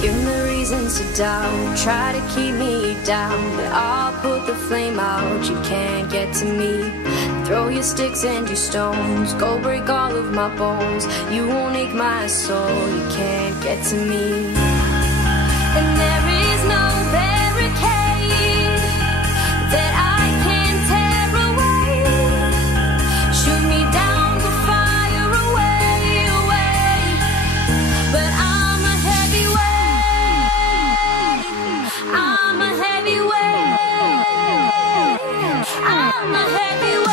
Give me reasons to doubt, try to keep me down, but I'll put the flame out, you can't get to me. Throw your sticks and your stones, go break all of my bones. You won't ache my soul, you can't get to me. And there is no barricade that I can tear away. Shoot me down, go fire away, away. But I'm a heavyweight, I'm a heavyweight, I'm a heavyweight.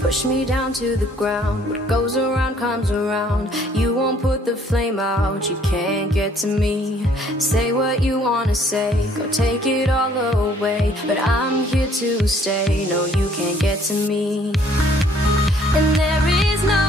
Push me down to the ground, what goes around comes around. You won't put the flame out, you can't get to me. Say what you wanna say, go take it all away, but I'm here to stay, no you can't get to me. And there is no